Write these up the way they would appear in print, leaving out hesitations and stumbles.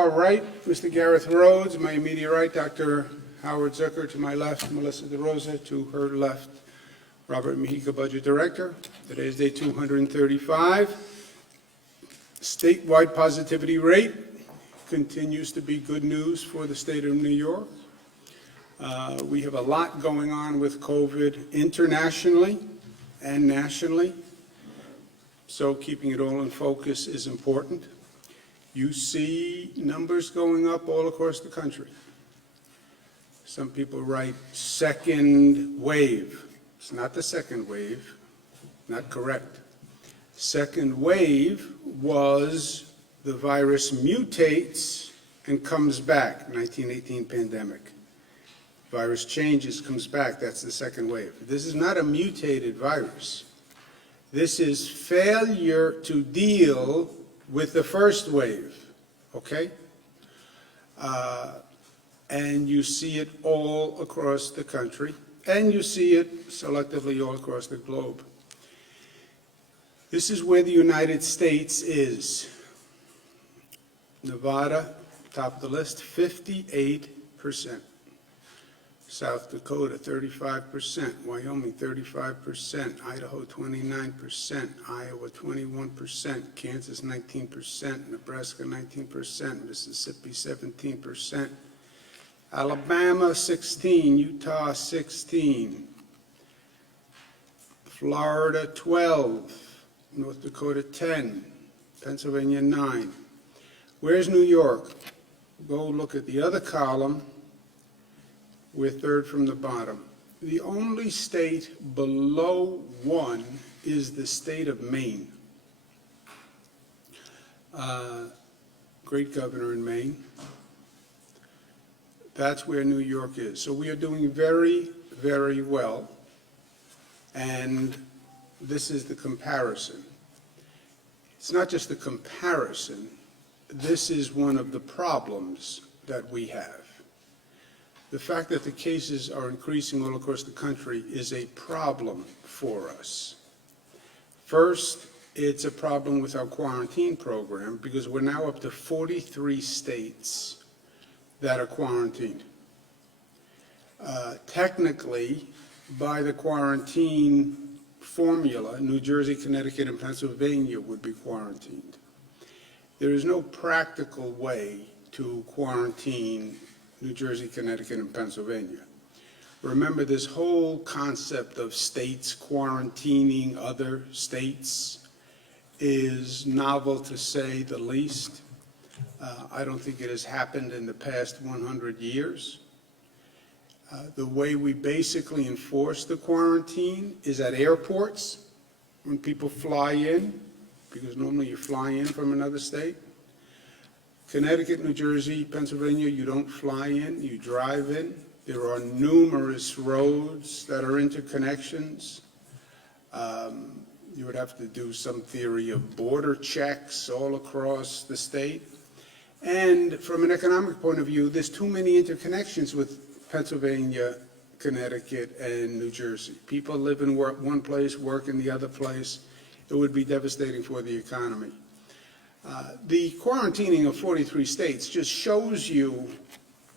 Far right, Mr. Gareth Rhodes. My immediate right, Dr. Howard Zucker. To my left, Melissa DeRosa. To her left, Robert Mejica, Budget Director. Today is day 235. Statewide positivity rate continues to be good news for the state of New York. We have a lot going on with COVID internationally and nationally, so keeping it all in focus is important. You see numbers going up all across the country. Some people write second wave. It's not the second wave, not correct. Second wave was the virus mutates and comes back, 1918 pandemic. Virus changes, comes back, that's the second wave. This is not a mutated virus. This is failure to deal with the first wave, okay? And you see it all across the country, and you see it selectively all across the globe. This is where the United States is. Nevada, top of the list, 58%. South Dakota, 35%, Wyoming, 35%, Idaho, 29%, Iowa, 21%, Kansas, 19%, Nebraska, 19%, Mississippi, 17%, Alabama, 16%, Utah, 16%, Florida, 12%, North Dakota, 10%, Pennsylvania, 9%. Where's New York? Go look at the other column. We're third from the bottom. The only state below 1 is the state of Maine. Great governor in Maine. That's where New York is. So we are doing very, very well. And this is the comparison. It's not just the comparison. This is one of the problems that we have. The fact that the cases are increasing all across the country is a problem for us. First, it's a problem with our quarantine program because we're now up to 43 states that are quarantined. Technically, by the quarantine formula, New Jersey, Connecticut, and Pennsylvania would be quarantined. There is no practical way to quarantine New Jersey, Connecticut, and Pennsylvania. Remember, this whole concept of states quarantining other states is novel to say the least. I don't think it has happened in the past 100 years. The way we basically enforce the quarantine is at airports when people fly in, because normally you fly in from another state. Connecticut, New Jersey, Pennsylvania, you don't fly in, you drive in. There are numerous roads that are interconnections. You would have to do some theory of border checks all across the state. And from an economic point of view, there's too many interconnections with Pennsylvania, Connecticut, and New Jersey. People live in one place, work in the other place. It would be devastating for the economy. The quarantining of 43 states just shows you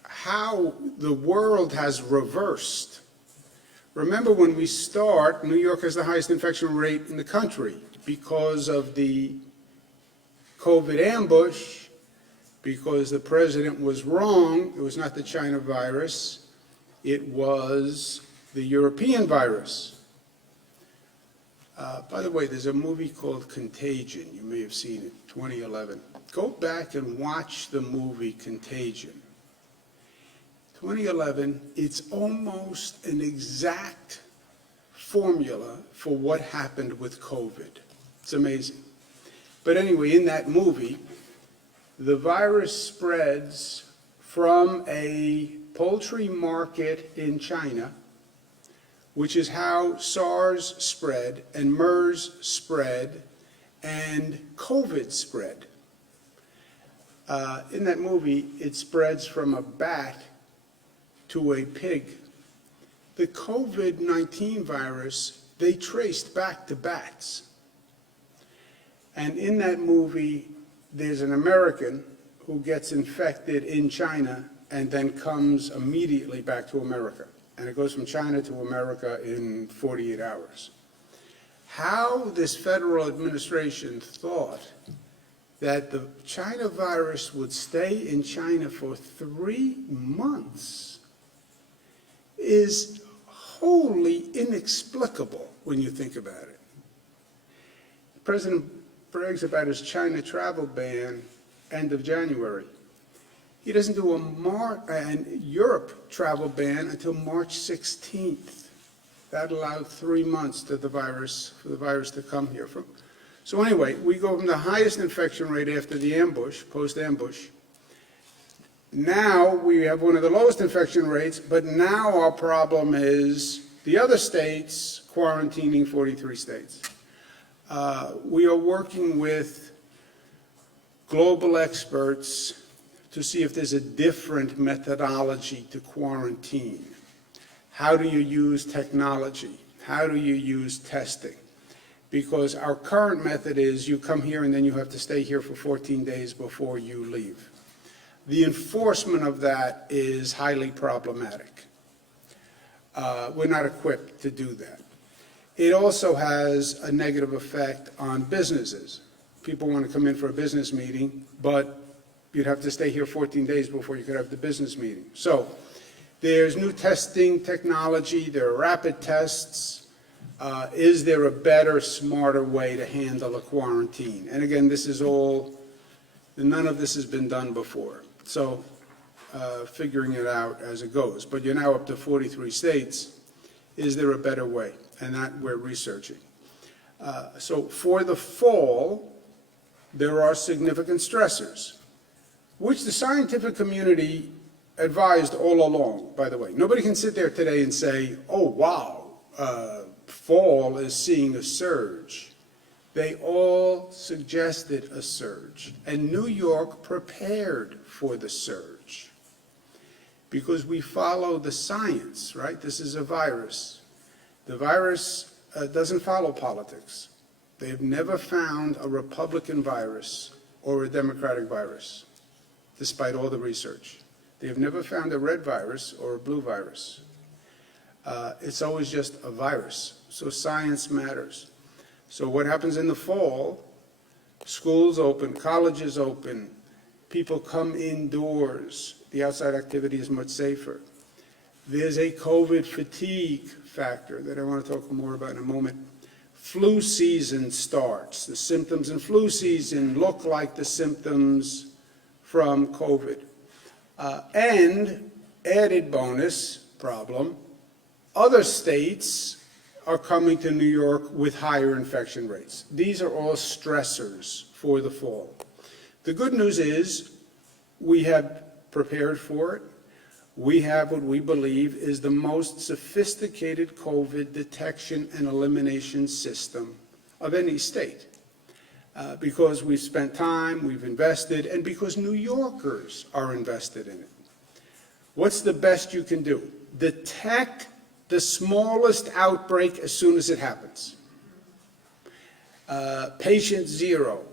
how the world has reversed. Remember, when we start, New York has the highest infection rate in the country because of the COVID ambush, because the president was wrong. It was not the China virus. It was the European virus. By the way, there's a movie called Contagion. You may have seen it, 2011. Go back and watch the movie Contagion. 2011, it's almost an exact formula for what happened with COVID. It's amazing. But anyway, in that movie, the virus spreads from a poultry market in China, which is how SARS spread and MERS spread and COVID spread. In that movie, it spreads from a bat to a pig. The COVID-19 virus, they traced back to bats. And in that movie, there's an American who gets infected in China and then comes immediately back to America. And it goes from China to America in 48 hours. How this federal administration thought that the China virus would stay in China for 3 months is wholly inexplicable when you think about it. President brags about his China travel ban end of January. He doesn't do a Europe travel ban until March 16th. That allowed 3 months for the virus to come here. So anyway, we go from the highest infection rate after the ambush, post-ambush. Now we have one of the lowest infection rates, but now our problem is the other states quarantining 43 states. We are working with global experts to see if there's a different methodology to quarantine. How do you use technology? How do you use testing? Because our current method is you come here and then you have to stay here for 14 days before you leave. The enforcement of that is highly problematic. We're not equipped to do that. It also has a negative effect on businesses. People want to come in for a business meeting, but you'd have to stay here 14 days before you could have the business meeting. So there's new testing technology, there are rapid tests. Is there a better, smarter way to handle a quarantine? And again, this is all, none of this has been done before. So figuring it out as it goes. But you're now up to 43 states. Is there a better way? And that we're researching. So for the fall, there are significant stressors, which the scientific community advised all along, by the way. Nobody can sit there today and say, oh, wow, fall is seeing a surge. They all suggested a surge. And New York prepared for the surge because we follow the science, right? This is a virus. The virus doesn't follow politics. They've never found a Republican virus or a Democratic virus, despite all the research. They've never found a red virus or a blue virus. It's always just a virus. So science matters. So what happens in the fall, schools open, colleges open, people come indoors, the outside activity is much safer. There's a COVID fatigue factor that I want to talk more about in a moment. Flu season starts. The symptoms in flu season look like the symptoms from COVID. And added bonus problem, other states are coming to New York with higher infection rates. These are all stressors for the fall. The good news is we have prepared for it. We have what we believe is the most sophisticated COVID detection and elimination system of any state. Because we've spent time, we've invested, and because New Yorkers are invested in it. What's the best you can do? Detect the smallest outbreak as soon as it happens. Patient 0.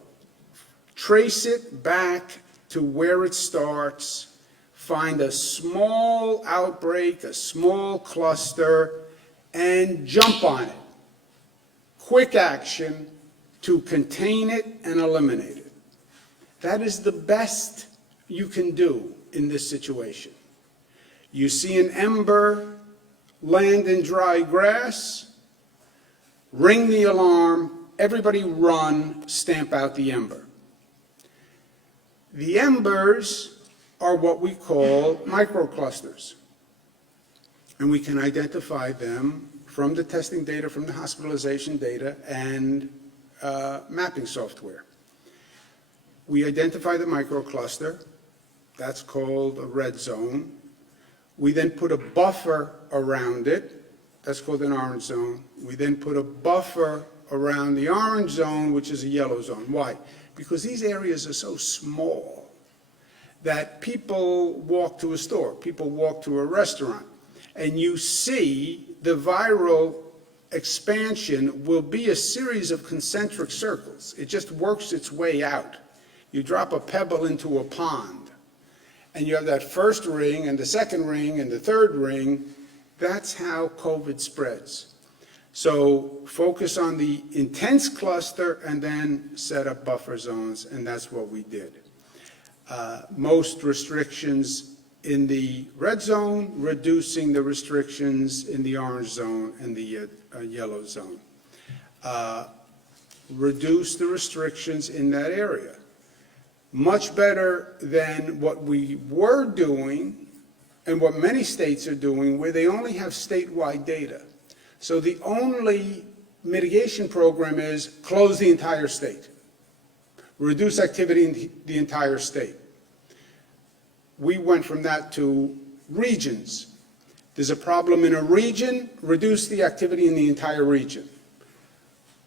Trace it back to where it starts. Find a small outbreak, a small cluster, and jump on it. Quick action to contain it and eliminate it. That is the best you can do in this situation. You see an ember land in dry grass, ring the alarm, everybody run, stamp out the ember. The embers are what we call microclusters. And we can identify them from the testing data, from the hospitalization data, and mapping software. We identify the microcluster. That's called a red zone. We then put a buffer around it. That's called an orange zone. We then put a buffer around the orange zone, which is a yellow zone. Why? Because these areas are so small that people walk to a store, people walk to a restaurant, and you see the viral expansion will be a series of concentric circles. It just works its way out. You drop a pebble into a pond, and you have that first ring and the second ring and the third ring. That's how COVID spreads. So focus on the intense cluster and then set up buffer zones, and that's what we did. Most restrictions in the red zone, reducing the restrictions in the orange zone and the yellow zone. Reduce the restrictions in that area. Much better than what we were doing and what many states are doing, where they only have statewide data. So the only mitigation program is close the entire state, reduce activity in the entire state. We went from that to regions. There's a problem in a region, reduce the activity in the entire region.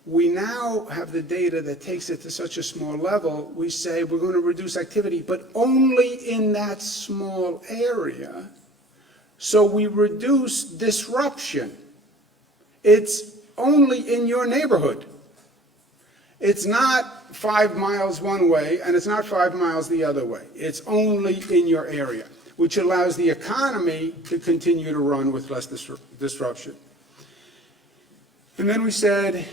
We now have the data that takes it to such a small level, we say we're going to reduce activity, but only in that small area. So we reduce disruption. It's only in your neighborhood. It's not 5 miles one way and it's not 5 miles the other way. It's only in your area, which allows the economy to continue to run with less disruption. And then we said,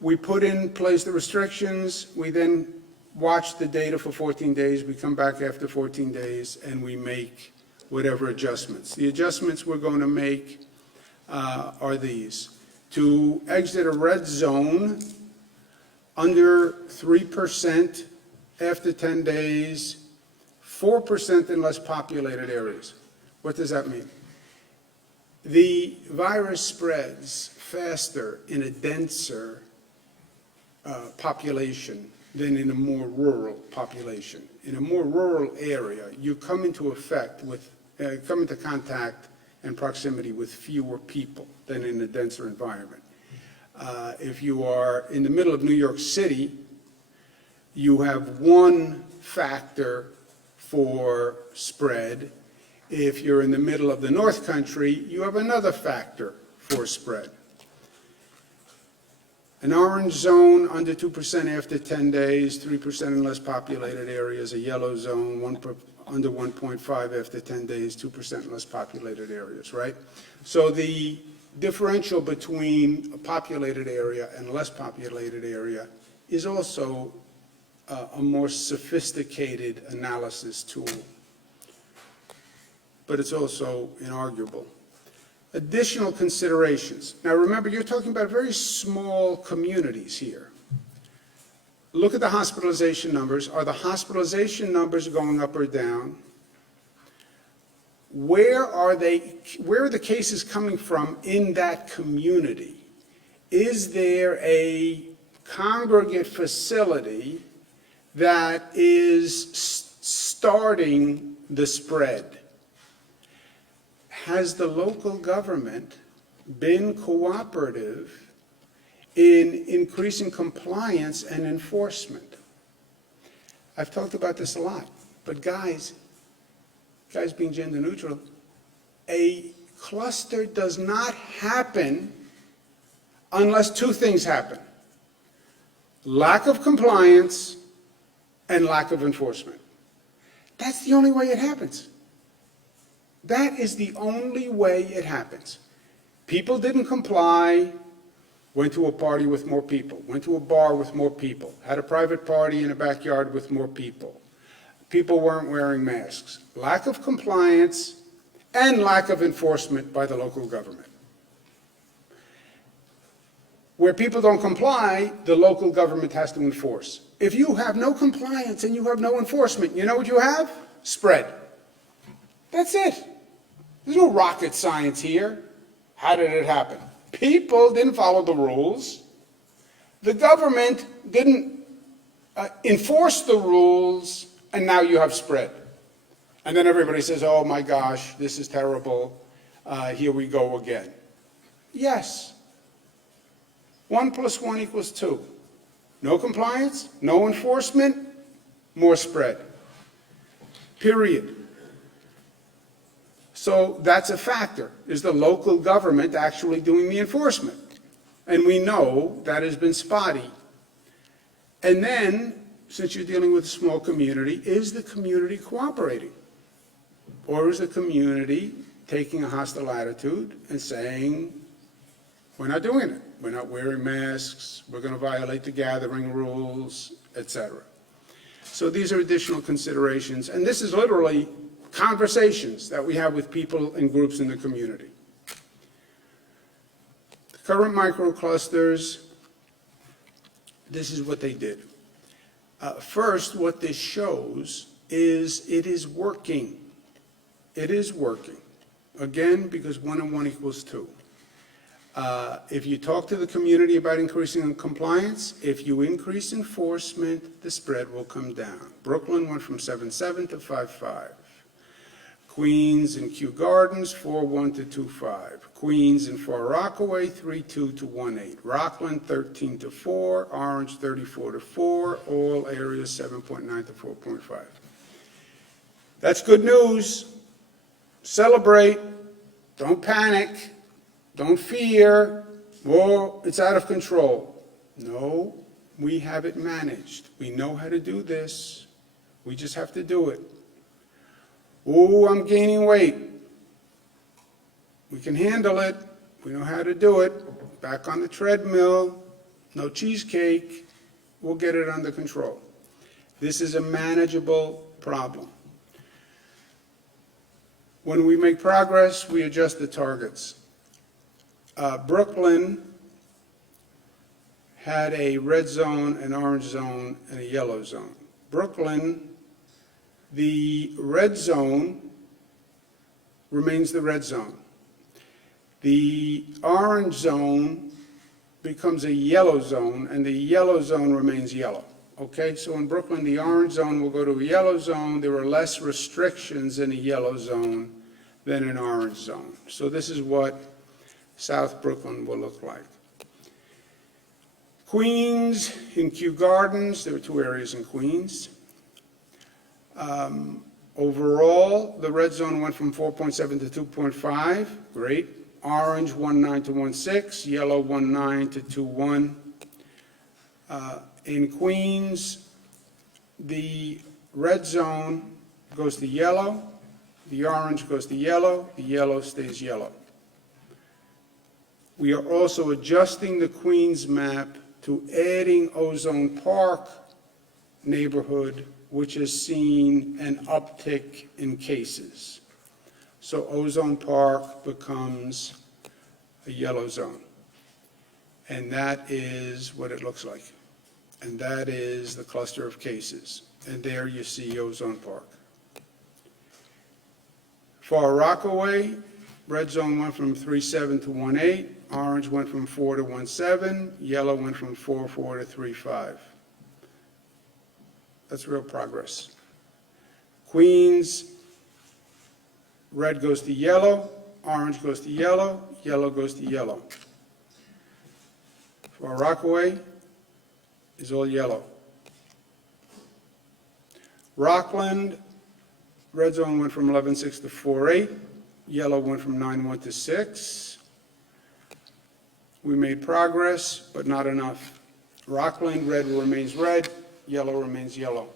we put in place the restrictions, we then watch the data for 14 days, we come back after 14 days, and we make whatever adjustments. The adjustments we're going to make are these. To exit a red zone under 3% after 10 days, 4% in less populated areas. What does that mean? The virus spreads faster in a denser population than in a more rural population. In a more rural area, you come into contact and proximity with fewer people than in a denser environment. If you are in the middle of New York City, you have one factor for spread. If you're in the middle of the North Country, you have another factor for spread. An orange zone under 2% after 10 days, 3% in less populated areas. A yellow zone under 1.5 after 10 days, 2% in less populated areas, right? So the differential between a populated area and a less populated area is also a more sophisticated analysis tool, but it's also inarguable. Additional considerations. Now remember, you're talking about very small communities here. Look at the hospitalization numbers. Are the hospitalization numbers going up or down? Where are the cases coming from in that community? Is there a congregate facility that is starting the spread? Has the local government been cooperative in increasing compliance and enforcement? I've talked about this a lot, but guys being gender neutral, a cluster does not happen unless two things happen: lack of compliance and lack of enforcement. That's the only way it happens. That is the only way it happens. People didn't comply, went to a party with more people, went to a bar with more people, had a private party in a backyard with more people. People weren't wearing masks. Lack of compliance and lack of enforcement by the local government. Where people don't comply, the local government has to enforce. If you have no compliance and you have no enforcement, you know what you have? Spread. That's it. There's no rocket science here. How did it happen? People didn't follow the rules. The government didn't enforce the rules, and now you have spread. And then everybody says, oh my gosh, this is terrible. Here we go again. Yes. 1 + 1 = 2. No compliance, no enforcement, more spread. Period. So that's a factor. Is the local government actually doing the enforcement? And we know that has been spotty. And then since you're dealing with a small community, is the community cooperating? Or is the community taking a hostile attitude and saying, we're not doing it, we're not wearing masks, we're going to violate the gathering rules, etc. So these are additional considerations, and this is literally conversations that we have with people and groups in the community. The current microclusters, this is what they did. First, what this shows is it is working. It is working. Again, because 1 and 1 equals 2. If you talk to the community about increasing compliance, if you increase enforcement, the spread will come down. Brooklyn went from 7.7 to 5.5. Queens and Kew Gardens, 4.1 to 2.5. Queens and Far Rockaway, 3.2 to 1.8. Rockland, 13 to 4. Orange, 34 to 4. All areas, 7.9 to 4.5. That's good news. Celebrate. Don't panic. Don't fear. Well, it's out of control. No, we have it managed. We know how to do this. We just have to do it. Oh, I'm gaining weight. We can handle it. We know how to do it. Back on the treadmill. No cheesecake. We'll get it under control. This is a manageable problem. When we make progress, we adjust the targets. Brooklyn had a red zone, an orange zone, and a yellow zone. Brooklyn, the red zone remains the red zone. The orange zone becomes a yellow zone, and the yellow zone remains yellow. Okay, so in Brooklyn, the orange zone will go to a yellow zone. There are less restrictions in a yellow zone than an orange zone. So this is what South Brooklyn will look like. Queens, in Kew Gardens, there are 2 areas in Queens. Overall, the red zone went from 4.7 to 2.5, great. Orange, 1.9 to 1.6, yellow, 1.9 to 2.1. In Queens, the red zone goes to yellow, the orange goes to yellow, the yellow stays yellow. We are also adjusting the Queens map to adding Ozone Park neighborhood, which has seen an uptick in cases. So Ozone Park becomes a yellow zone. And that is what it looks like. And that is the cluster of cases. And there you see Ozone Park. Far Rockaway, red zone went from 3.7 to 1.8. Orange went from 4 to 1.7. Yellow went from 4.4 to 3.5. That's real progress. Queens, red goes to yellow, orange goes to yellow, yellow goes to yellow. Far Rockaway is all yellow. Rockland, red zone went from 11.6 to 4.8. Yellow went from 9.1 to 6. We made progress, but not enough. Rockland, red remains red, yellow remains yellow.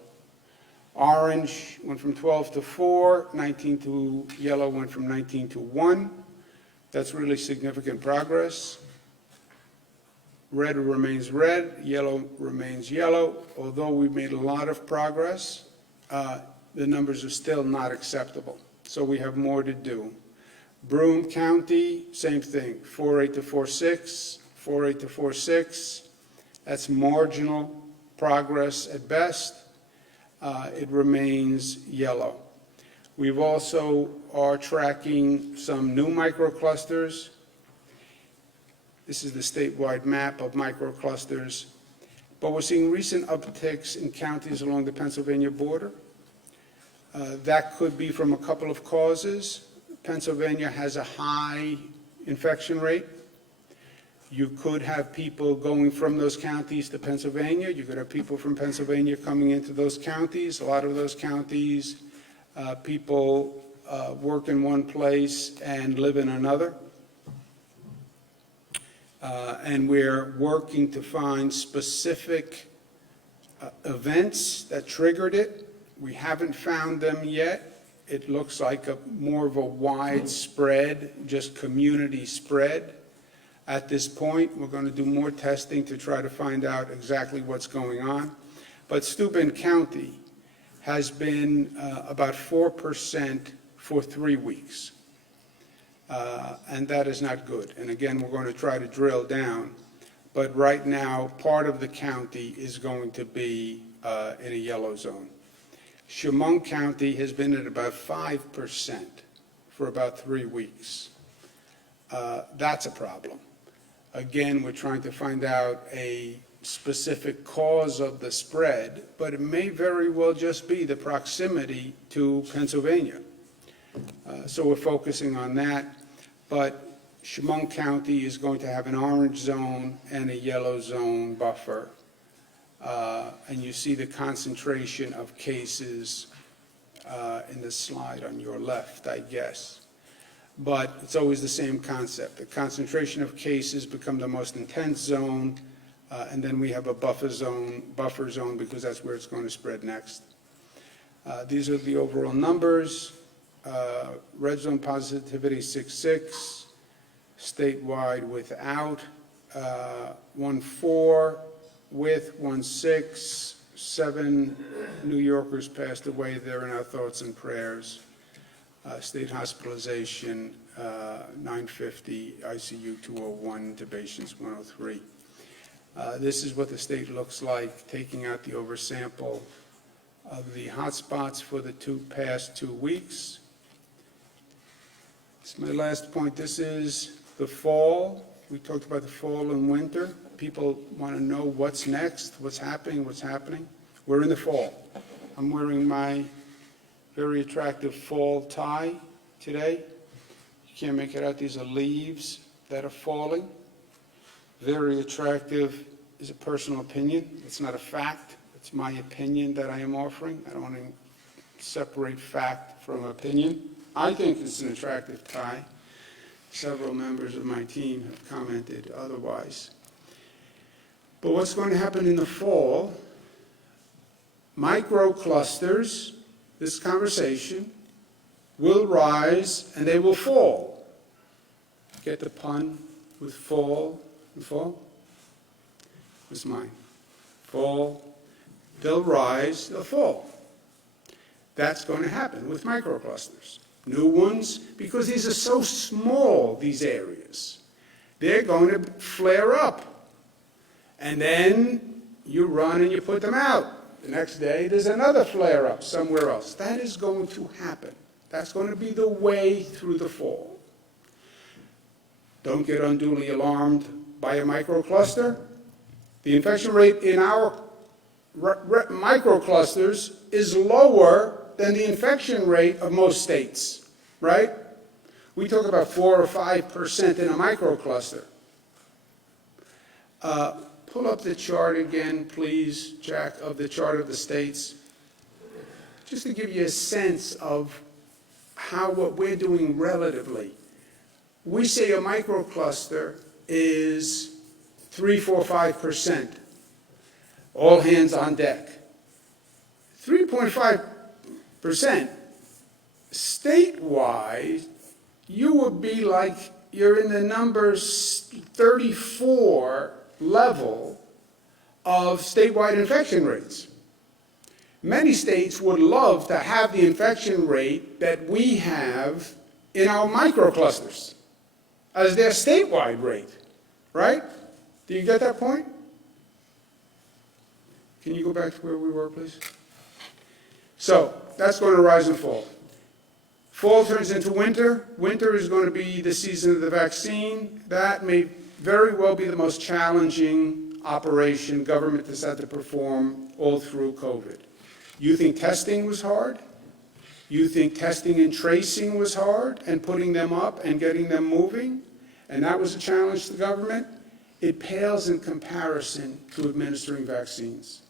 Orange went from 12 to 4, 19 to yellow went from 19 to 1. That's really significant progress. Red remains red, yellow remains yellow. Although we've made a lot of progress, the numbers are still not acceptable. So we have more to do. Broome County, same thing, 4.8 to 4.6, 4.8 to 4.6. That's marginal progress at best. It remains yellow. We've also are tracking some new microclusters. This is the statewide map of microclusters. But we're seeing recent upticks in counties along the Pennsylvania border. That could be from a couple of causes. Pennsylvania has a high infection rate. You could have people going from those counties to Pennsylvania. You could have people from Pennsylvania coming into those counties. A lot of those counties, people work in one place and live in another. And we're working to find specific events that triggered it. We haven't found them yet. It looks like more of a widespread, just community spread. At this point, we're going to do more testing to try to find out exactly what's going on. But Steuben County has been about 4% for 3 weeks. And that is not good. And again, we're going to try to drill down. But right now, part of the county is going to be in a yellow zone. Chemung County has been at about 5% for about 3 weeks. That's a problem. Again, we're trying to find out a specific cause of the spread, but it may very well just be the proximity to Pennsylvania. So we're focusing on that. But Chemung County is going to have an orange zone and a yellow zone buffer. And you see the concentration of cases in the slide on your left, I guess. But it's always the same concept. The concentration of cases become the most intense zone, and then we have a buffer zone because that's where it's going to spread next. These are the overall numbers. Red zone positivity 6.6, statewide without 1.4, with 1.6, 7 New Yorkers passed away. They're in our thoughts and prayers. State hospitalization 950, ICU 201, intubations 103. This is what the state looks like, taking out the oversample of the hotspots for the past 2 weeks. It's my last point. This is the fall. We talked about the fall and winter. People want to know what's next, what's happening. We're in the fall. I'm wearing my very attractive fall tie today. You can't make it out. These are leaves that are falling. Very attractive is a personal opinion. It's not a fact. It's my opinion that I am offering. I don't want to separate fact from opinion. I think it's an attractive tie. Several members of my team have commented otherwise. But what's going to happen in the fall, microclusters, this conversation, will rise and they will fall. Get the pun with fall and fall? It was mine. Fall, they'll rise, they'll fall. That's going to happen with microclusters. New ones, because these are so small, these areas, they're going to flare up. And then you run and you put them out. The next day, there's another flare-up somewhere else. That is going to happen. That's going to be the way through the fall. Don't get unduly alarmed by a microcluster. The infection rate in our microclusters is lower than the infection rate of most states, right? We talk about 4 or 5% in a microcluster. Pull up the chart again, please, Jack, of the chart of the states, just to give you a sense of what we're doing relatively. We say a microcluster is 3, 4, 5%. All hands on deck. 3.5%. Statewide, you would be like, you're in the numbers 34 level of statewide infection rates. Many states would love to have the infection rate that we have in our microclusters as their statewide rate, right? Do you get that point? Can you go back to where we were, please? So that's going to rise and fall. Fall turns into winter. Winter is going to be the season of the vaccine. That may very well be the most challenging operation government has had to perform all through COVID. You think testing was hard? You think testing and tracing was hard and putting them up and getting them moving? And that was a challenge to the government? It pales in comparison to administering vaccines.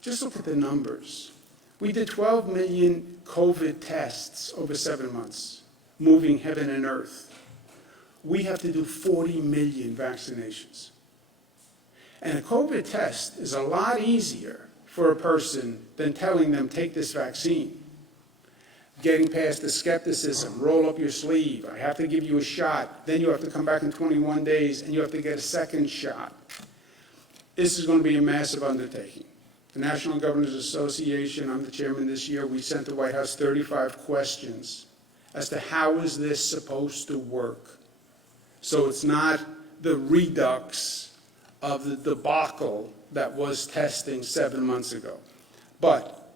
Just look at the numbers. We did 12 million COVID tests over 7 months, moving heaven and earth. We have to do 40 million vaccinations. And a COVID test is a lot easier for a person than telling them, take this vaccine. Getting past the skepticism, roll up your sleeve, I have to give you a shot, then you have to come back in 21 days and you have to get a second shot. This is going to be a massive undertaking. The National Governors Association, I'm the chairman this year, we sent the White House 35 questions as to how is this supposed to work. So it's not the redux of the debacle that was testing 7 months ago. But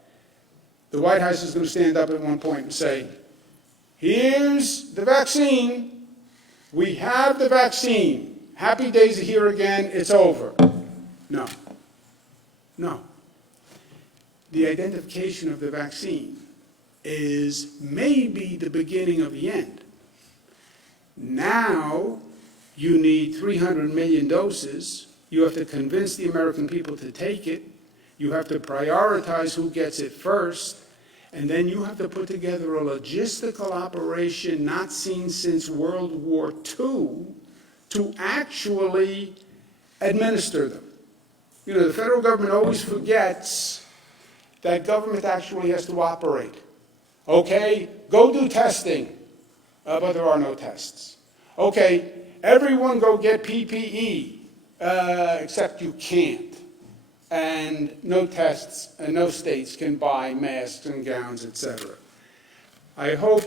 the White House is going to stand up at one point and say, here's the vaccine. We have the vaccine. Happy days are here again. It's over. No. No. The identification of the vaccine is maybe the beginning of the end. Now you need 300 million doses. You have to convince the American people to take it. You have to prioritize who gets it first. And then you have to put together a logistical operation not seen since World War II to actually administer them. You know, the federal government always forgets that government actually has to operate. Okay, go do testing, but there are no tests. Okay, everyone go get PPE, except you can't. And no tests, and no states can buy masks and gowns, etc. I hope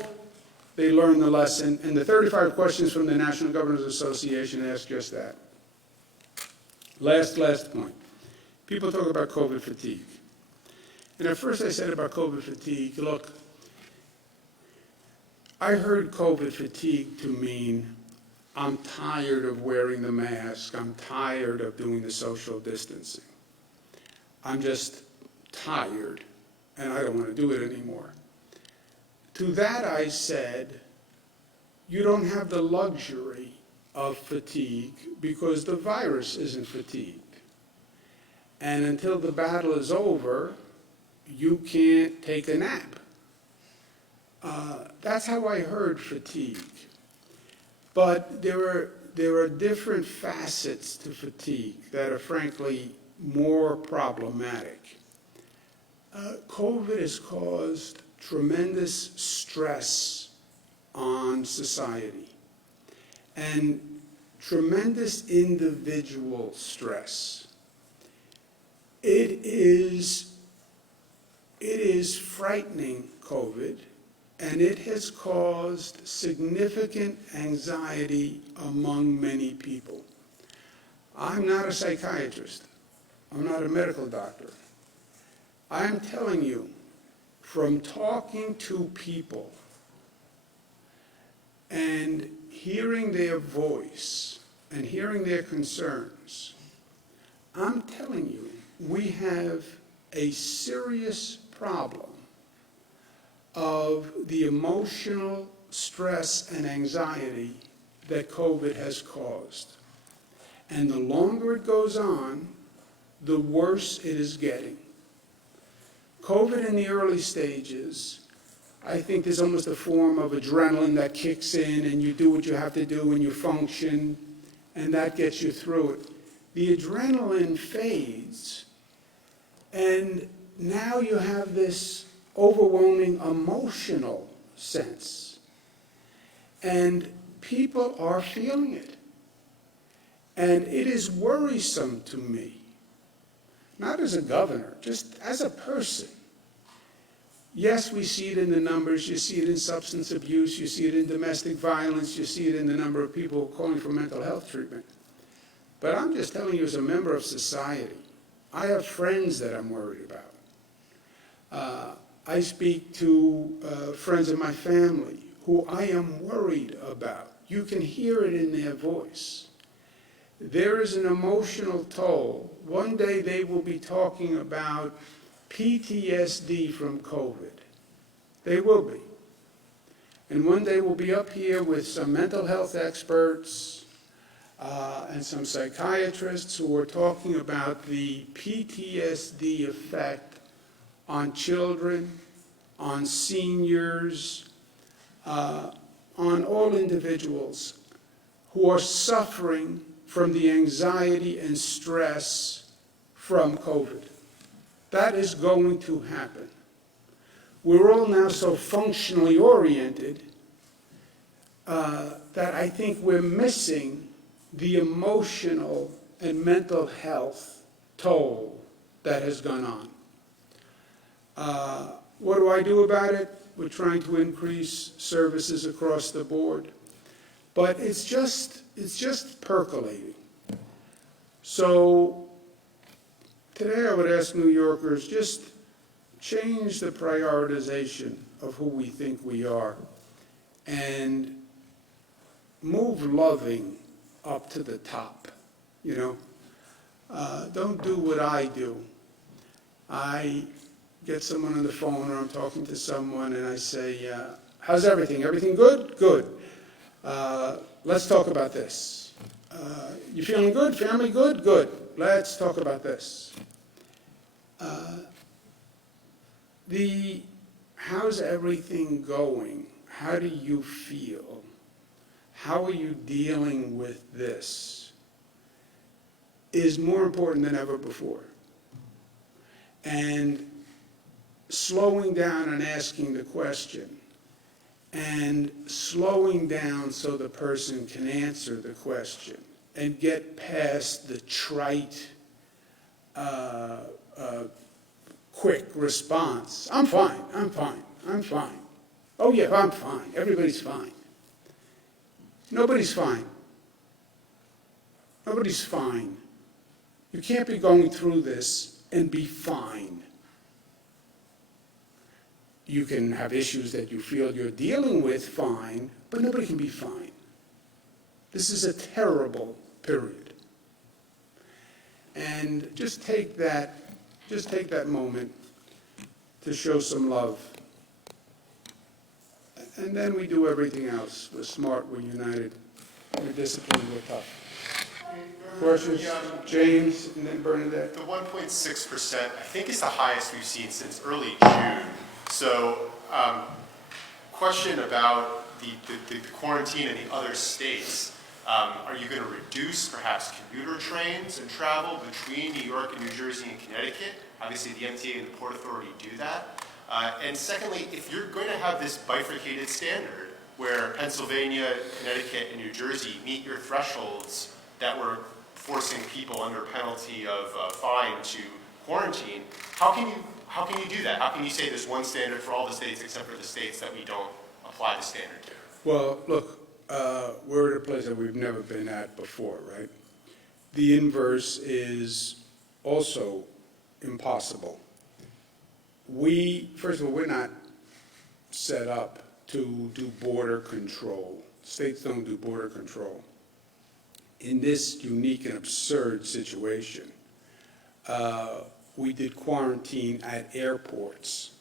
they learn the lesson, and the 35 questions from the National Governors Association ask just that. Last point. People talk about COVID fatigue. And at first I said about COVID fatigue, look, I heard COVID fatigue to mean I'm tired of wearing the mask, I'm tired of doing the social distancing. I'm just tired, and I don't want to do it anymore. To that I said, you don't have the luxury of fatigue because the virus isn't fatigued. And until the battle is over, you can't take a nap. That's how I heard fatigue. But there are different facets to fatigue that are frankly more problematic. COVID has caused tremendous stress on society and tremendous individual stress. It is frightening, COVID, and it has caused significant anxiety among many people. I'm not a psychiatrist. I'm not a medical doctor. I'm telling you, from talking to people and hearing their voice and hearing their concerns, I'm telling you, we have a serious problem of the emotional stress and anxiety that COVID has caused. And the longer it goes on, the worse it is getting. COVID in the early stages, I think there's almost a form of adrenaline that kicks in and you do what you have to do and you function, and that gets you through it. The adrenaline fades, and now you have this overwhelming emotional sense. And people are feeling it. And it is worrisome to me, not as a governor, just as a person. Yes, we see it in the numbers. You see it in substance abuse. You see it in domestic violence. You see it in the number of people calling for mental health treatment. But I'm just telling you as a member of society, I have friends that I'm worried about. I speak to friends of my family who I am worried about. You can hear it in their voice. There is an emotional toll. One day they will be talking about PTSD from COVID. They will be. And one day we'll be up here with some mental health experts and some psychiatrists who are talking about the PTSD effect on children, on seniors, on all individuals who are suffering from the anxiety and stress from COVID. That is going to happen. We're all now so functionally oriented that I think we're missing the emotional and mental health toll that has gone on. What do I do about it? We're trying to increase services across the board. But it's just percolating. So today I would ask New Yorkers, just change the prioritization of who we think we are and move loving up to the top, you know. Don't do what I do. I get someone on the phone or I'm talking to someone and I say, how's everything? Everything good? Good. Let's talk about this. You feeling good? Family good? Good. Let's talk about this. How's everything going? How do you feel? How are you dealing with this? Is more important than ever before. And slowing down and asking the question, and slowing down so the person can answer the question and get past the trite, quick response. I'm fine, I'm fine, I'm fine. Oh yeah, I'm fine, everybody's fine. Nobody's fine. Nobody's fine. You can't be going through this and be fine. You can have issues that you feel you're dealing with fine, but nobody can be fine. This is a terrible period. And just take that moment to show some love. And then we do everything else. We're smart, we're united, we're disciplined, we're tough. Questions? James, and then Bernadette. The 1.6%, I think, is the highest we've seen since early June. So, question about the quarantine in the other states. Are you going to reduce perhaps commuter trains and travel between New York and New Jersey and Connecticut? Obviously, the MTA and the Port Authority do that. And secondly, if you're going to have this bifurcated standard where Pennsylvania, Connecticut, and New Jersey meet your thresholds that were forcing people under penalty of fine to quarantine, how can you do that? How can you say there's one standard for all the states except for the states that we don't apply the standard to? Well, look, we're at a place that we've never been at before, right? The inverse is also impossible. First of all, we're not set up to do border control. States don't do border control. In this unique and absurd situation, we did quarantine at airports.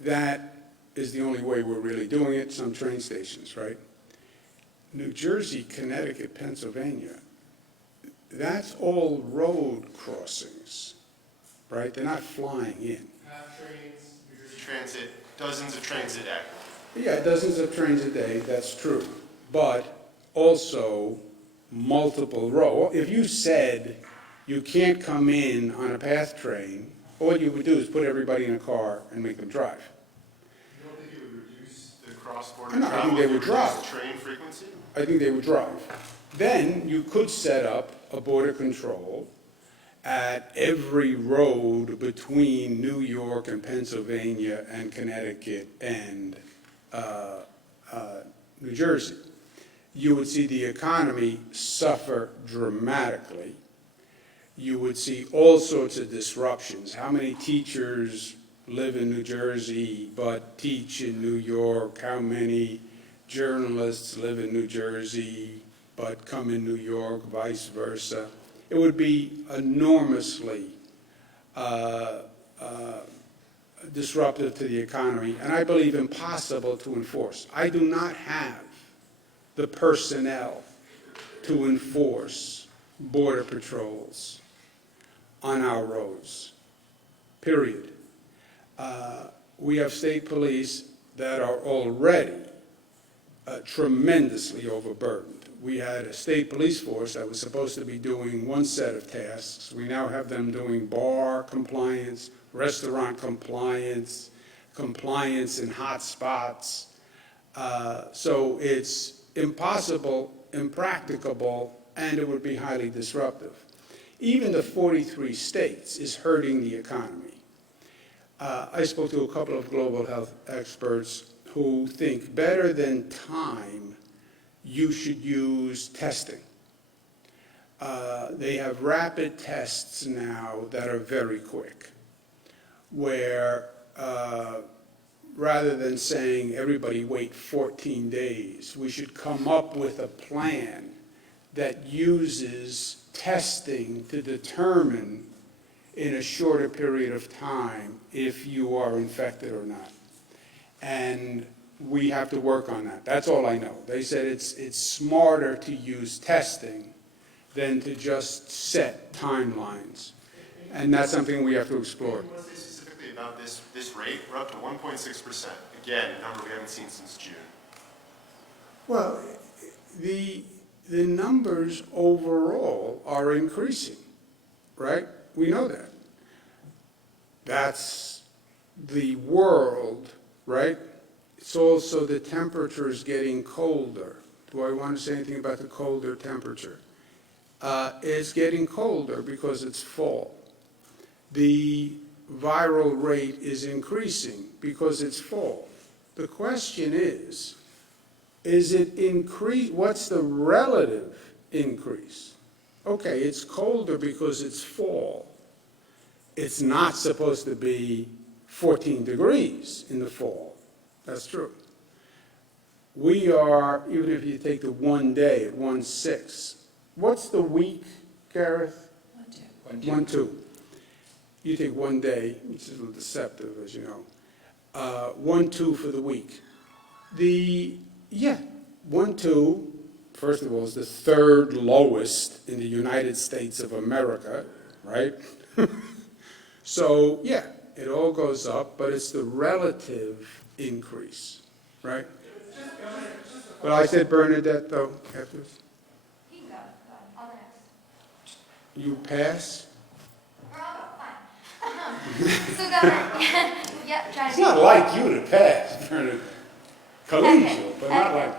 That is the only way we're really doing it. Some train stations, right? New Jersey, Connecticut, Pennsylvania, that's all road crossings, right? They're not flying in. Half trains, New Jersey Transit, dozens of trains a day. Yeah, dozens of trains a day, that's true. But also multiple rows. If you said you can't come in on a PATH train, all you would do is put everybody in a car and make them drive. You don't think it would reduce the cross-border No, travel? I think they would drive. Train frequency? I think they would drive. Then you could set up a border control at every road between New York and Pennsylvania and Connecticut and New Jersey. You would see the economy suffer dramatically. You would see all sorts of disruptions. How many teachers live in New Jersey but teach in New York? How many journalists live in New Jersey but come in New York, vice versa? It would be enormously disruptive to the economy, and I believe impossible to enforce. I do not have the personnel to enforce border patrols on our roads, period. We have state police that are already tremendously overburdened We had a state police force that was supposed to be doing one set of tasks. We now have them doing bar compliance, restaurant compliance, compliance in hot spots. So it's impossible, impracticable, and it would be highly disruptive. Even the 43 states is hurting the economy. I spoke to a couple of global health experts who think better than time, you should use testing. They have rapid tests now that are very quick, where rather than saying everybody wait 14 days, we should come up with a plan that uses testing to determine in a shorter period of time if you are infected or not. And we have to work on that. That's all I know. They said it's smarter to use testing than to just set timelines. And that's something we have to explore. What is specifically about this rate? We're up to 1.6%. Again, a number we haven't seen since June. Well, the numbers overall are increasing, right? We know that. That's the world, right? It's also the temperature is getting colder. Do I want to say anything about the colder temperature? It's getting colder because it's fall. The viral rate is increasing because it's fall. The question is it increase? What's the relative increase? Okay, it's colder because it's fall. It's not supposed to be 14 degrees in the fall. That's true. We are, even if you take the 1 day at 1.6, what's the week, Gareth? 1.2. 1.2. You take 1 day, which is a little deceptive, as you know. 1.2 for the week. 1.2, first of all, is the third lowest in the United States of America, right? So, yeah, it all goes up, but it's the relative increase, right? But I said Bernadette, though, afterwards. You can go. I'll go next. You pass? Or I'll go, fine. So, Governor, yeah, trying It's to not like you to pass, Bernadette. Collegial, but not like.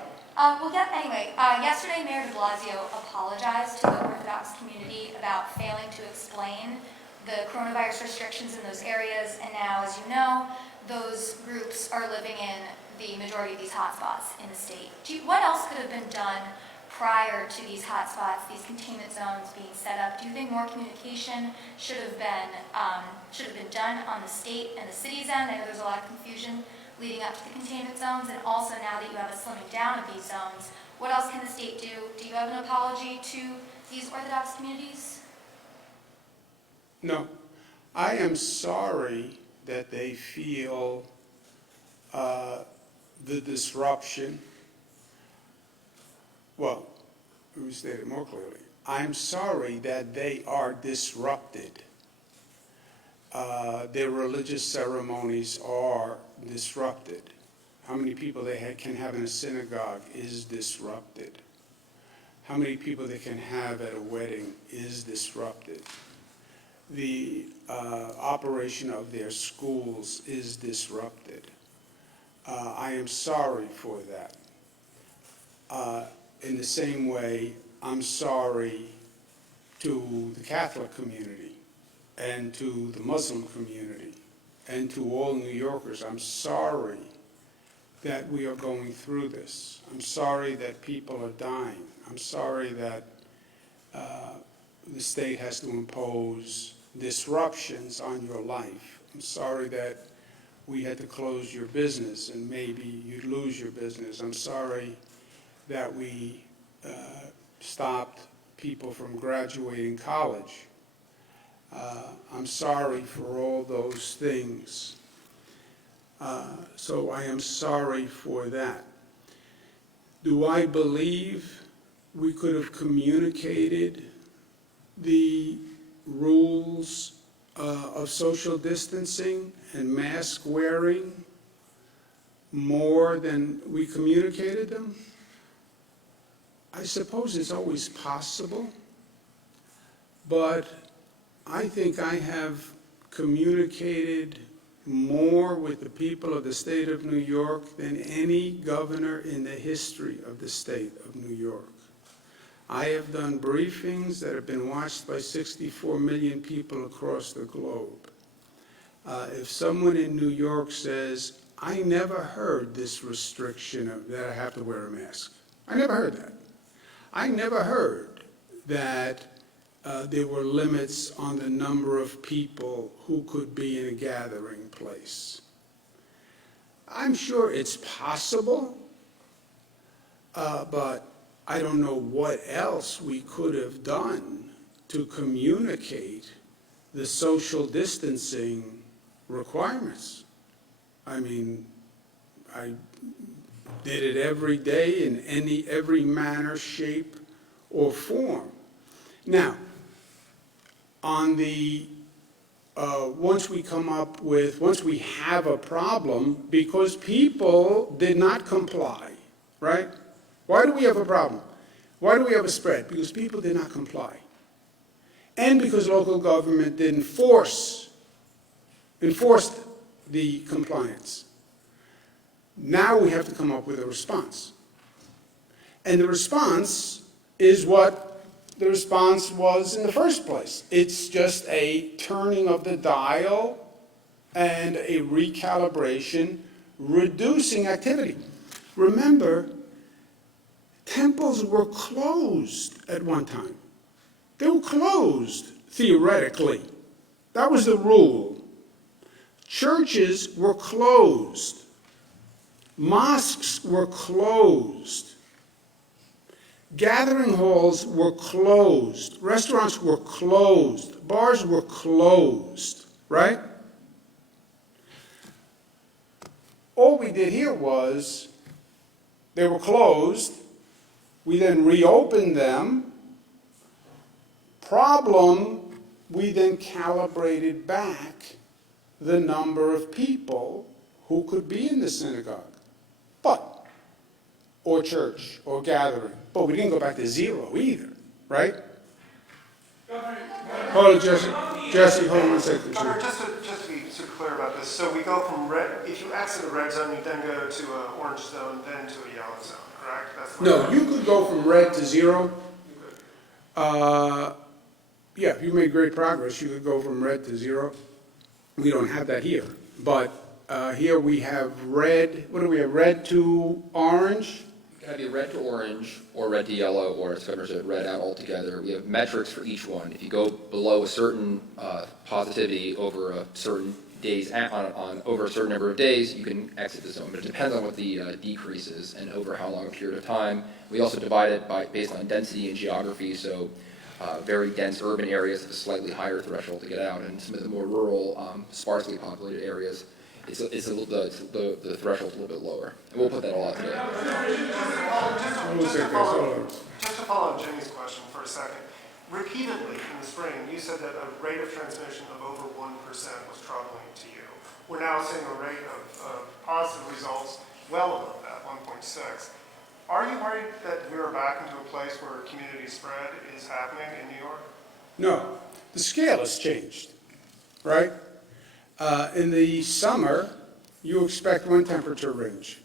Anyway, yesterday Mayor de Blasio apologized to the Orthodox community about failing to explain the coronavirus restrictions in those areas, and now, as you know, those groups are living in the majority of these hotspots in the state. What else could have been done prior to these hotspots, these containment zones being set up? Do you think more communication should have been done on the state and the city's end? I know there's a lot of confusion leading up to the containment zones, and also now that you have a slimming down of these zones, what else can the state do? Do you have an apology to these Orthodox communities? No. I am sorry that they feel the disruption. Well, let me state it more clearly. I'm sorry that they are disrupted. Their religious ceremonies are disrupted. How many people they can have in a synagogue is disrupted. How many people they can have at a wedding is disrupted. The operation of their schools is disrupted. I am sorry for that. In the same way, I'm sorry to the Catholic community and to the Muslim community and to all New Yorkers. I'm sorry that we are going through this. I'm sorry that people are dying. I'm sorry that the state has to impose disruptions on your life. I'm sorry that we had to close your business and maybe you'd lose your business. I'm sorry that we stopped people from graduating college. I'm sorry for all those things. So I am sorry for that. Do I believe we could have communicated the rules of social distancing and mask wearing more than we communicated them? I suppose it's always possible, but I think I have communicated more with the people of the state of New York than any governor in the history of the state of New York. I have done briefings that have been watched by 64 million people across the globe. If someone in New York says, I never heard this restriction that I have to wear a mask. I never heard that. I never heard that there were limits on the number of people who could be in a gathering place. I'm sure it's possible, but I don't know what else we could have done to communicate the social distancing requirements. I mean, I did it every day in every manner, shape, or form. Now, on the, once we have a problem, because people did not comply, right? Why do we have a problem? Why do we have a spread? Because people did not comply. And because local government didn't enforce the compliance. Now we have to come up with a response. And the response is what the response was in the first place. It's just a turning of the dial and a recalibration, reducing activity. Remember, temples were closed at one time. They were closed, theoretically. That was the rule. Churches were closed. Mosques were closed. Gathering halls were closed. Restaurants were closed. Bars were closed, right? All we did here was, they were closed. We then reopened them. Problem, we then calibrated back the number of people who could be in the synagogue, or church, or gathering. But we didn't go back to zero either, right? Hold on, Jesse, hold on one second. Governor, just to be super clear about this, so we go from red, if you exit a red zone, you then go to an orange zone, then to a yellow zone, correct? That's No, you could go from red to zero. You could. Yeah, if you made great progress, you could go from red to zero. We don't have that here. But here we have red, what do we have, red to orange? It can be red to orange, or red to yellow, or as Governor said, red out altogether. We have metrics for each one. If you go below a certain positivity over a certain days, on over a certain number of days, you can exit the zone. But it depends on what the decrease is and over how long a period of time. We also divide it based on density and geography, so very dense urban areas have a slightly higher threshold to get out, and some of the more rural, sparsely populated areas, the threshold's a little bit lower. And we'll put that all out today. Just to follow on Jimmy's question for a second, repeatedly in the spring, you said that a rate of transmission of over 1% was troubling to you. We're now seeing a rate of positive results well above that, 1.6. Are you worried that we're back into a place where community spread is happening in New York? No, the scale has changed, right? In the summer, you expect one temperature range,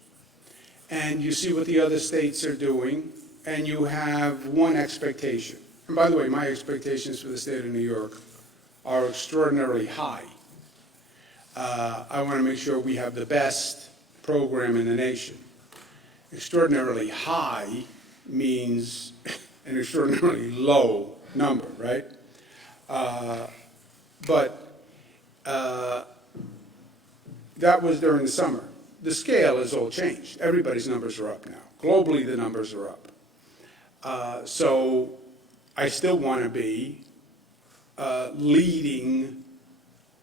and you see what the other states are doing, and you have one expectation. And by the way, my expectations for the state of New York are extraordinarily high. I want to make sure we have the best program in the nation. Extraordinarily high means an extraordinarily low number, right? But that was during the summer. The scale has all changed. Everybody's numbers are up now. Globally, the numbers are up. So I still want to be leading,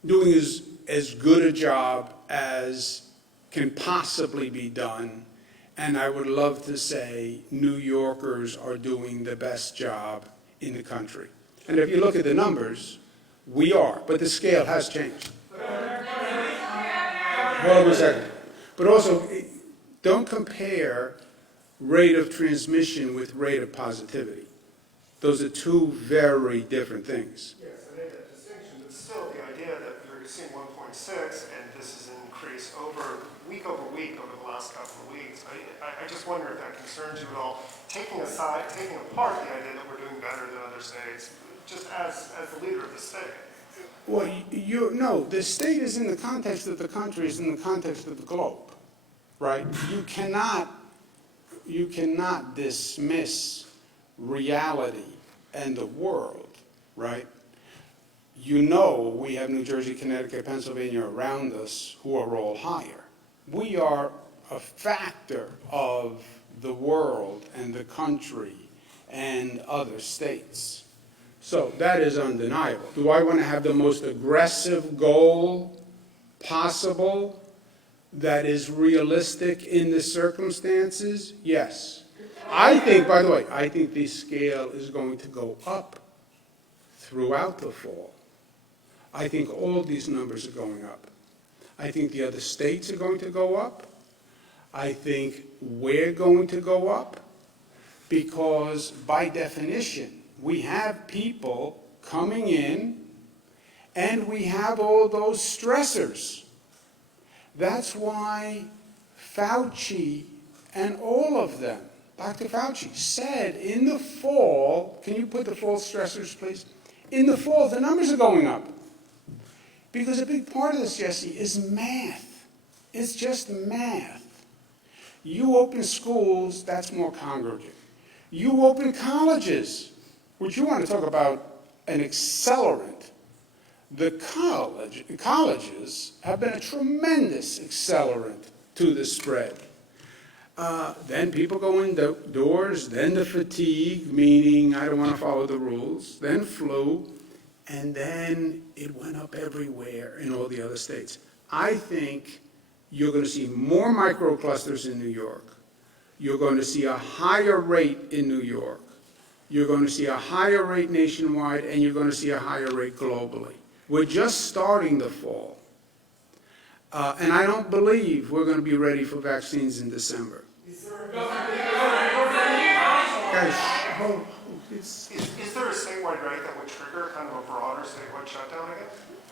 doing as good a job as can possibly be done. And I would love to say New Yorkers are doing the best job in the country. And if you look at the numbers, we are, but the scale has changed. Hold on a second. But also, don't compare rate of transmission with rate of positivity. Those are two very different things. Yes, I made that distinction, but still the idea that you're seeing 1.6 and this is an increase over week over the last couple of weeks, I just wonder if that concerns you at all, taking apart the idea that we're doing better than other states, just as the leader of the state. Well, no, the state is in the context of the country, is in the context of the globe, right? You cannot dismiss reality and the world, right? You know we have New Jersey, Connecticut, Pennsylvania around us who are all higher. We are a factor of the world and the country and other states. So that is undeniable. Do I want to have the most aggressive goal possible that is realistic in the circumstances? Yes. I think, by the way, I think the scale is going to go up throughout the fall. I think all these numbers are going up. I think the other states are going to go up. I think we're going to go up because, by definition, we have people coming in and we have all those stressors. That's why Fauci and all of them, Dr. Fauci, said in the fall, can you put the fall stressors, please? In the fall, the numbers are going up. Because a big part of this, Jesse, is math. It's just math. You open schools, that's more congregate. You open colleges, which you want to talk about an accelerant. The colleges have been a tremendous accelerant to the spread. Then people go indoors, then the fatigue, meaning I don't want to follow the rules, then flu, and then it went up everywhere in all the other states. I think you're going to see more microclusters in New York. You're going to see a higher rate in New York. You're going to see a higher rate nationwide, and you're going to see a higher rate globally. We're just starting the fall. And I don't believe we're going to be ready for vaccines in December. Guys, hold. Is there a statewide rate that would trigger kind of a broader statewide shutdown again?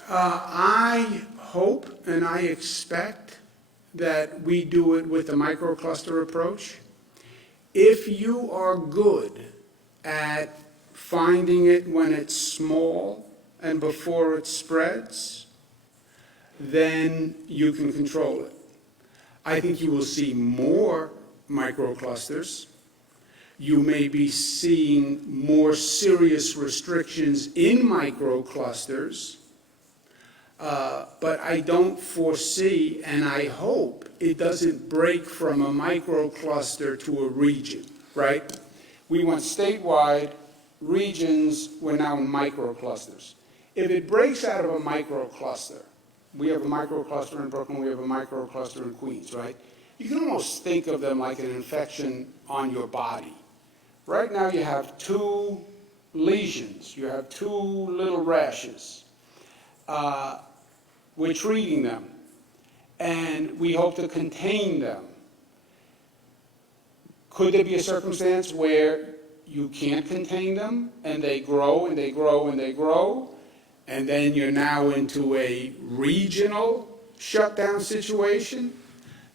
I hope and I expect that we do it with the microcluster approach. If you are good at finding it when it's small and before it spreads, then you can control it. I think you will see more microclusters. You may be seeing more serious restrictions in microclusters, but I don't foresee, and I hope it doesn't break from a microcluster to a region, right? We went statewide, regions, we're now in microclusters. If it breaks out of a microcluster, we have a microcluster in Brooklyn, we have a microcluster in Queens, right? You can almost think of them like an infection on your body. Right now you have two lesions, you have two little rashes. We're treating them, and we hope to contain them. Could there be a circumstance where you can't contain them, and they grow, and they grow, and they grow, and then you're now into a regional shutdown situation?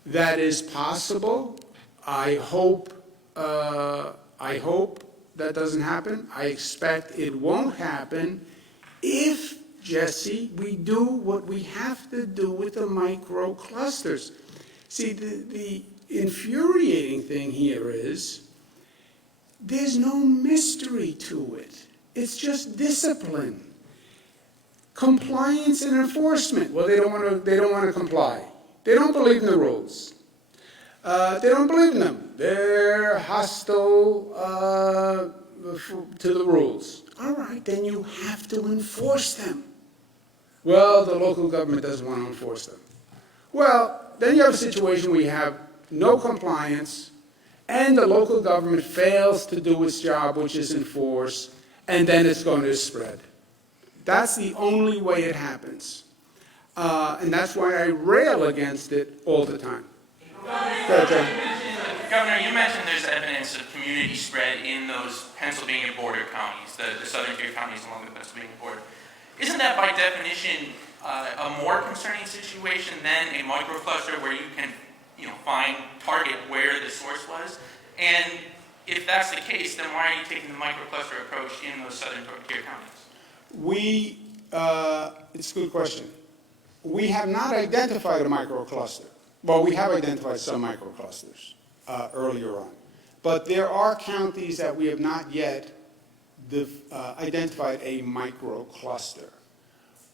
That is possible. I hope that doesn't happen. I expect it won't happen if, Jesse, we do what we have to do with the microclusters. See, the infuriating thing here is there's no mystery to it. It's just discipline. Compliance and enforcement. Well, they don't want to comply. They don't believe in the rules. They don't believe in them. They're hostile to the rules. All right, then you have to enforce them. Well, the local government doesn't want to enforce them. Well, then you have a situation where you have no compliance, and the local government fails to do its job, which is enforce, and then it's going to spread. That's the only way it happens. And that's why I rail against it all the time. Go ahead, John. Governor, you mentioned there's evidence of community spread in those Pennsylvania border counties, the southern tier counties along the Pennsylvania border. Isn't that by definition a more concerning situation than a microcluster where you can, target where the source was? And if that's the case, then why are you taking the microcluster approach in those southern tier counties? It's a good question. We have not identified a microcluster. Well, we have identified some microclusters earlier on. But there are counties that we have not yet identified a microcluster.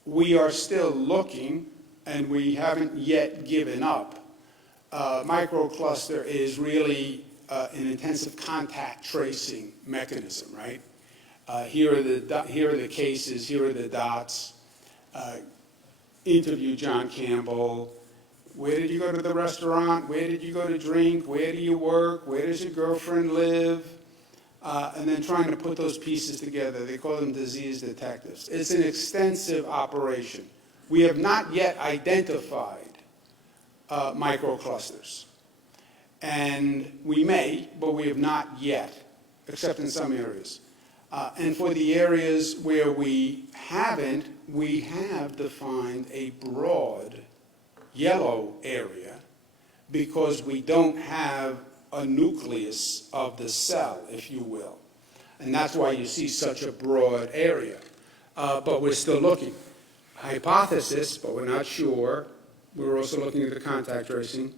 We are still looking, and we haven't yet given up. Microcluster is really an intensive contact tracing mechanism, right? Here are the cases, here are the dots. Interview John Campbell. Where did you go to the restaurant? Where did you go to drink? Where do you work? Where does your girlfriend live? And then trying to put those pieces together. They call them disease detectives. It's an extensive operation. We have not yet identified microclusters. And we may, but we have not yet, except in some areas. And for the areas where we haven't, we have defined a broad yellow area because we don't have a nucleus of the cell, if you will. And that's why you see such a broad area. But we're still looking. Hypothesis, but we're not sure. We're also looking at the contact tracing.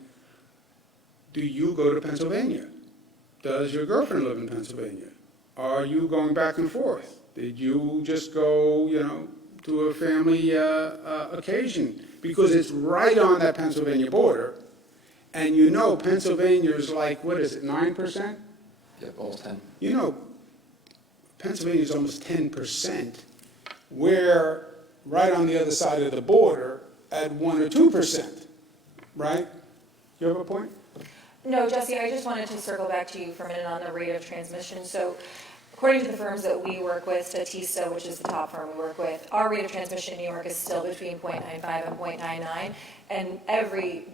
Do you go to Pennsylvania? Does your girlfriend live in Pennsylvania? Are you going back and forth? Did you just go, to a family occasion? Because it's right on that Pennsylvania border. And Pennsylvania is like, 9%? Yep, almost 10. Pennsylvania is almost 10%. We're right on the other side of the border at 1 or 2%, right? You have a point? No, Jesse, I just wanted to circle back to you for a minute on the rate of transmission. So according to the firms that we work with, Statista, which is the top firm we work with, our rate of transmission in New York is still between 0.95 and 0.99. And every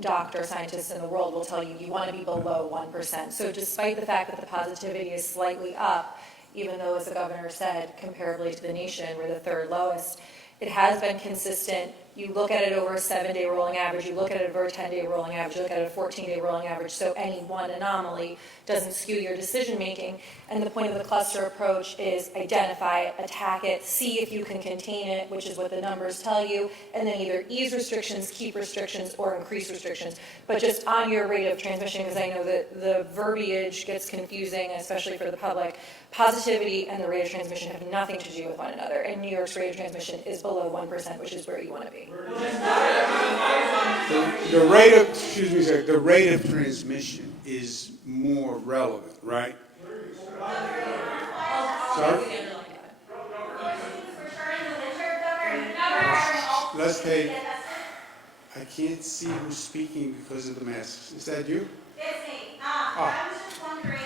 doctor, scientist in the world will tell you you want to be below 1%. So despite the fact that the positivity is slightly up, even though, as the governor said, comparably to the nation, we're the third lowest, it has been consistent. You look at it over a 7-day rolling average, you look at it over a 10-day rolling average, you look at it a 14-day rolling average, so any one anomaly doesn't skew your decision making. And the point of the cluster approach is identify it, attack it, see if you can contain it, which is what the numbers tell you, and then either ease restrictions, keep restrictions, or increase restrictions. But just on your rate of transmission, because I know that the verbiage gets confusing, especially for the public, positivity and the rate of transmission have nothing to do with one another. And New York's rate of transmission is below 1%, which is where you want to be. The rate of transmission is more relevant, right? Sorry? Let's take, I can't see who's speaking because of the masks. Is that you? It's me. I was just wondering,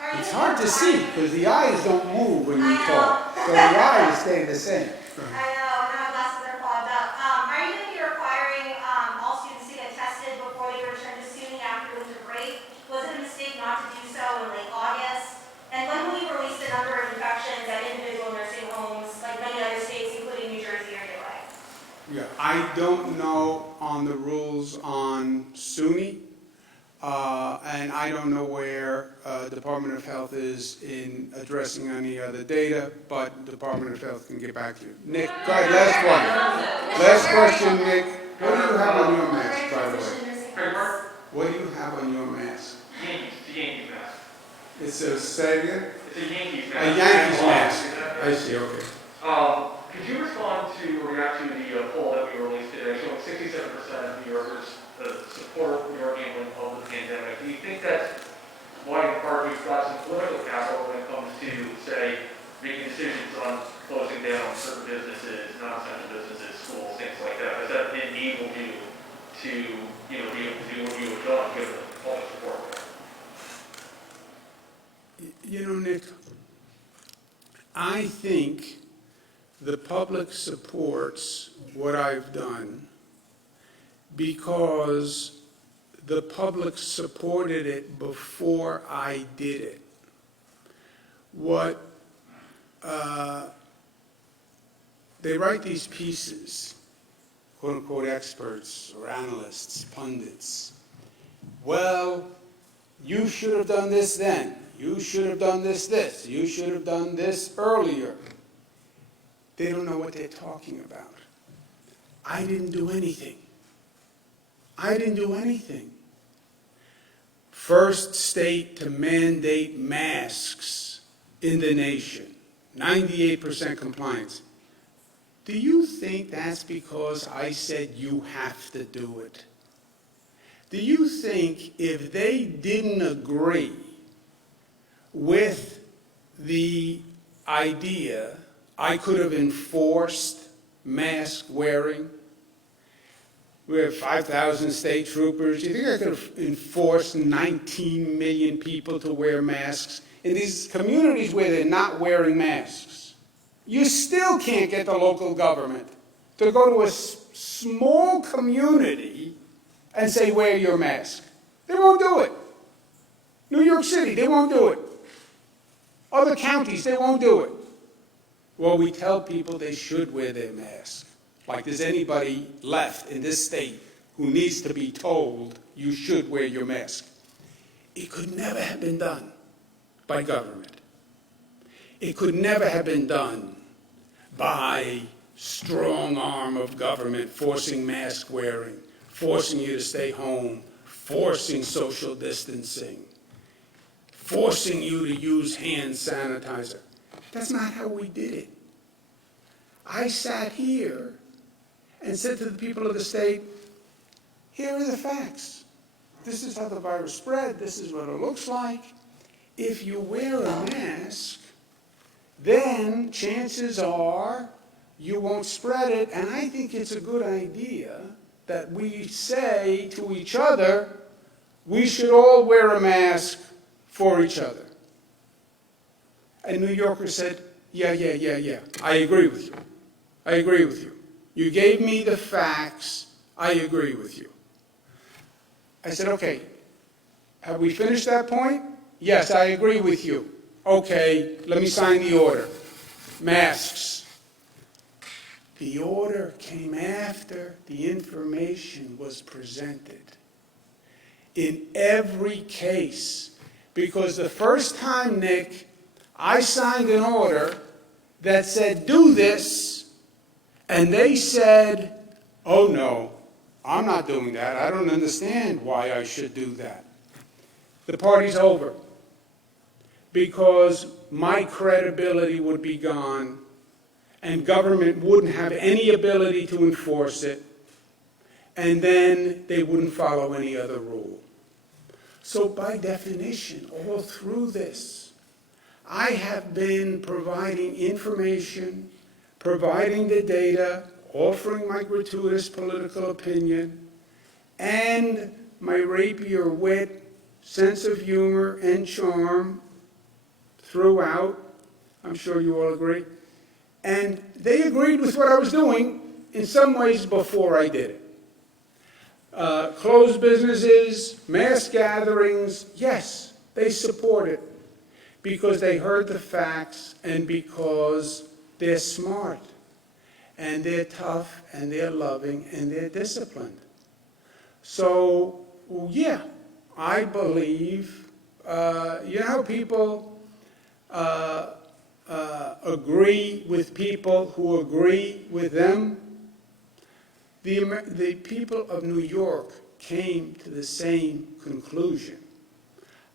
are you... It's hard to see because the eyes don't move when you talk. So the eyes stay the same. I know, and my glasses are fogged up. Are you going to be requiring all students to get tested before they return to SUNY after winter break? Was it a mistake not to do so in late August? And when will you release the number of infections at individual nursing homes, like many other states, including New Jersey, are doing? Yeah, I don't know on the rules on SUNY, and I don't know where Department of Health is in addressing any other data, but Department of Health can get back to you. Nick, go ahead, last one. Last question, Nick. What do you have on your mask, by the way? What do you have on your mask? The Yankee mask. It's a, say again? It's a Yankees mask. A Yankees mask. I see, okay. Could you respond to or react to the poll that we released today showing 67% of New Yorkers support New York handling of the pandemic? Do you think that's why in part we've got some political capital when it comes to, say, making decisions on closing down certain businesses, non-essential businesses, schools, things like that? Has that enabled you to, be able to do what you have done given the public support? Nick, I think the public supports what I've done because the public supported it before I did it. What they write these pieces, quote unquote experts or analysts, pundits. Well, you should have done this then. You should have done this. You should have done this earlier. They don't know what they're talking about. I didn't do anything. I didn't do anything. First state to mandate masks in the nation. 98% compliance. Do you think that's because I said you have to do it? Do you think if they didn't agree with the idea, I could have enforced mask wearing? We have 5,000 state troopers. Do you think I could have enforced 19 million people to wear masks in these communities where they're not wearing masks? You still can't get the local government to go to a small community and say, wear your mask. They won't do it. New York City, they won't do it. Other counties, they won't do it. Well, we tell people they should wear their mask. Like there's anybody left in this state who needs to be told you should wear your mask. It could never have been done by government. It could never have been done by strong arm of government forcing mask wearing, forcing you to stay home, forcing social distancing, forcing you to use hand sanitizer. That's not how we did it. I sat here and said to the people of the state, here are the facts. This is how the virus spread. This is what it looks like. If you wear a mask, then chances are you won't spread it. And I think it's a good idea that we say to each other, we should all wear a mask for each other. And New Yorkers said, yeah. I agree with you. I agree with you. You gave me the facts. I agree with you. I said, okay, have we finished that point? Yes, I agree with you. Okay, let me sign the order. Masks. The order came after the information was presented. In every case. Because the first time, Nick, I signed an order that said, do this, and they said, oh no, I'm not doing that. I don't understand why I should do that. The party's over. Because my credibility would be gone, and government wouldn't have any ability to enforce it, and then they wouldn't follow any other rule. So by definition, all through this, I have been providing information, providing the data, offering my gratuitous political opinion, and my rapier wit, sense of humor, and charm throughout. I'm sure you all agree. And they agreed with what I was doing in some ways before I did it. Closed businesses, mass gatherings, yes, they support it because they heard the facts and because they're smart and they're tough and they're loving and they're disciplined. So, yeah, I believe, you know how people agree with people who agree with them? The people of New York came to the same conclusion.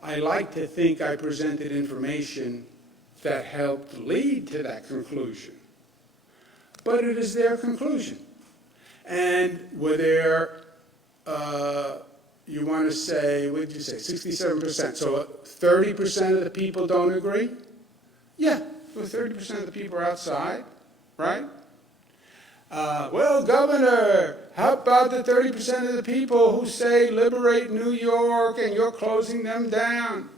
I like to think I presented information that helped lead to that conclusion. But it is their conclusion. And were there, you want to say, what did you say, 67%? So 30% of the people don't agree? Yeah, well, 30% of the people are outside, right? Well, Governor, how about the 30% of the people who say liberate New York and you're closing them down?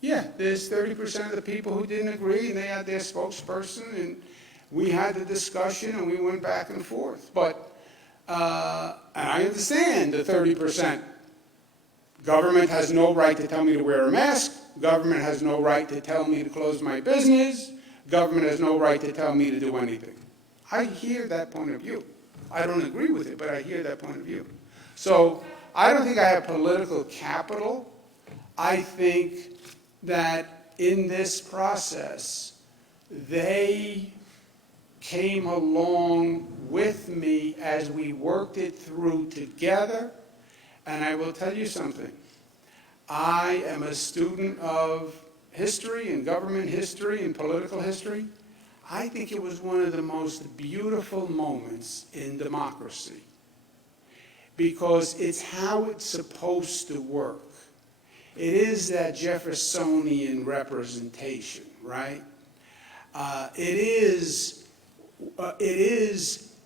Yeah, there's 30% of the people who didn't agree and they had their spokesperson and we had the discussion and we went back and forth. But, and I understand the 30%. Government has no right to tell me to wear a mask. Government has no right to tell me to close my business. Government has no right to tell me to do anything. I hear that point of view. I don't agree with it, but I hear that point of view. So I don't think I have political capital. I think that in this process, they came along with me as we worked it through together. And I will tell you something. I am a student of history and government history and political history. I think it was one of the most beautiful moments in democracy because it's how it's supposed to work. It is that Jeffersonian representation, right? It is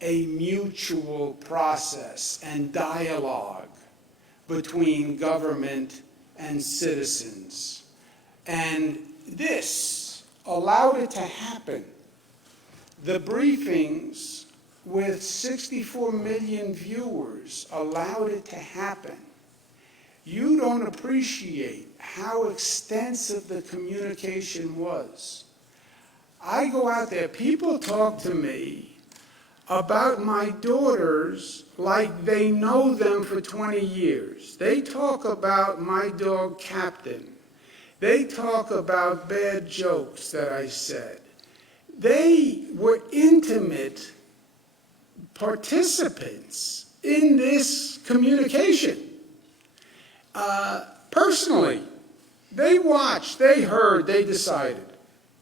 a mutual process and dialogue between government and citizens. And this allowed it to happen. The briefings with 64 million viewers allowed it to happen. You don't appreciate how extensive the communication was. I go out there, people talk to me about my daughters like they know them for 20 years. They talk about my dog Captain. They talk about bad jokes that I said. They were intimate participants in this communication. Personally, they watched, they heard, they decided.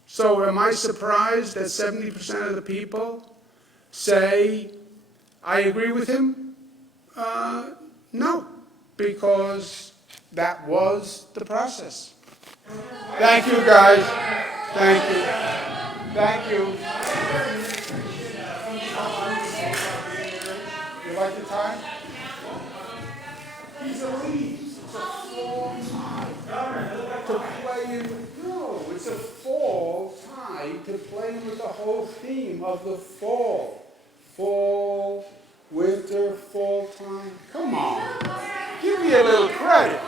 So am I surprised that 70% of the people say, I agree with him? No, because that was the process. Thank you, guys. Thank you. Thank you. You like the time? He's a lead. It's a fall time to play in. No, it's a fall time to play with the whole theme of the fall. Fall, winter, fall time. Come on. Give me a little credit.